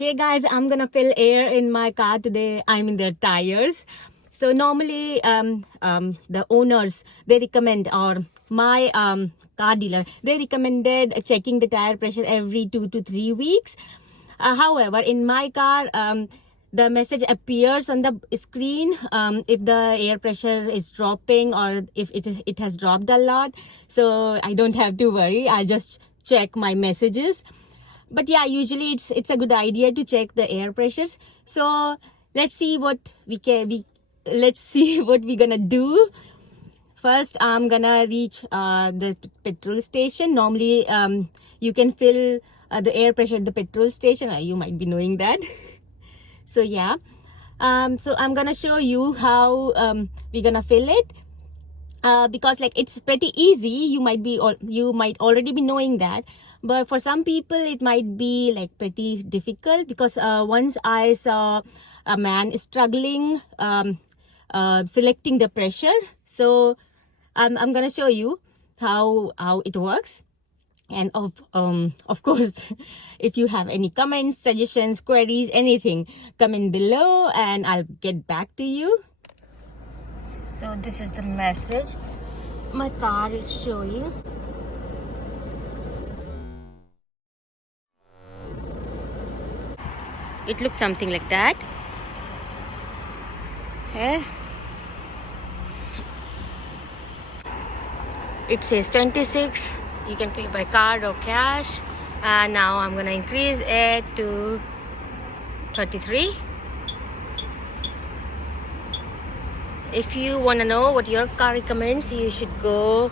Hey guys, I'm gonna fill air in my car today. I'm in the tires. So normally the owners, they recommend, or my car dealer, they recommended checking the tire pressure every 2 to 3 weeks. However, in my car, the message appears on the screen if the air pressure is dropping or if it has dropped a lot. So I don't have to worry. I just check my messages. But yeah, usually it's a good idea to check the air pressures. So let's see what let's see what we're gonna do. First, I'm gonna reach the petrol station. Normally you can fill the air pressure at the petrol station. You might be knowing that. So yeah, so I'm gonna show you how we're gonna fill it. Because like it's pretty easy. You might already be knowing that, but for some people it might be like pretty difficult, because once I saw a man struggling selecting the pressure. So I'm gonna show you how it works. And of course, if you have any comments, suggestions, queries, anything, comment below and I'll get back to you. So this is the message my car is showing. It looks something like that. Okay. It says 26. You can pay by card or cash. And now I'm gonna increase it to 33. If you want to know what your car recommends, you should go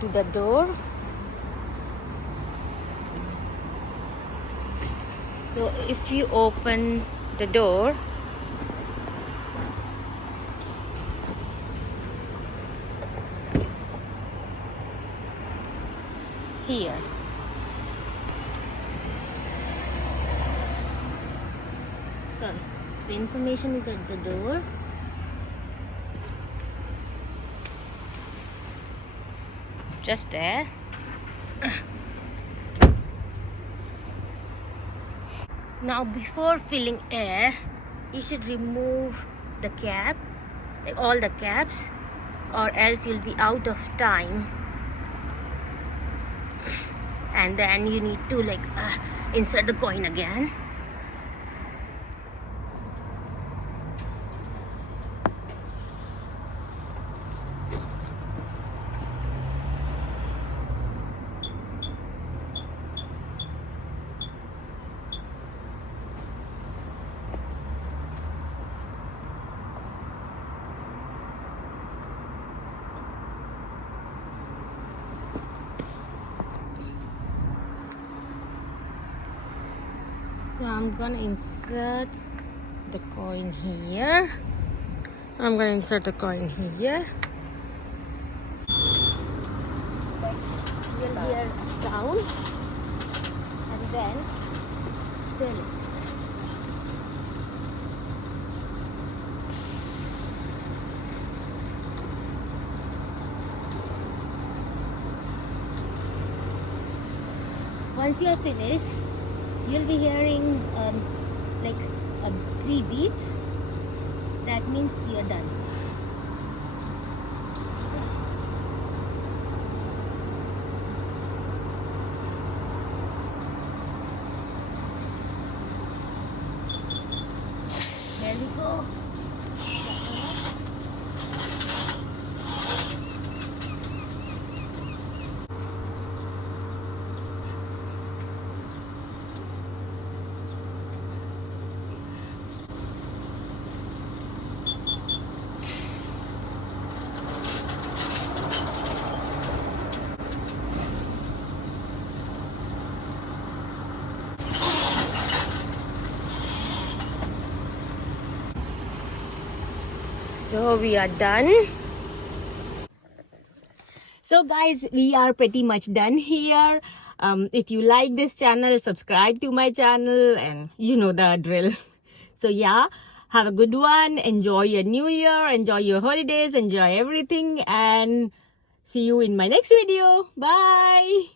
to the door. So if you open the door, here, so the information is at the door. Just there. Now before filling air, you should remove the cap, like all the caps, or else you'll be out of time. And then you need to like insert the coin again. So I'm gonna insert the coin here. I'm gonna insert the coin here. You'll hear a sound and then fill it. Once you are finished, you'll be hearing like 3 beeps. That means you're done. There we go. So we are done. So guys, we are pretty much done here. If you like this channel, subscribe to my channel, and you know the drill. So yeah, have a good one. Enjoy your new year, enjoy your holidays, enjoy everything, and see you in my next video. Bye.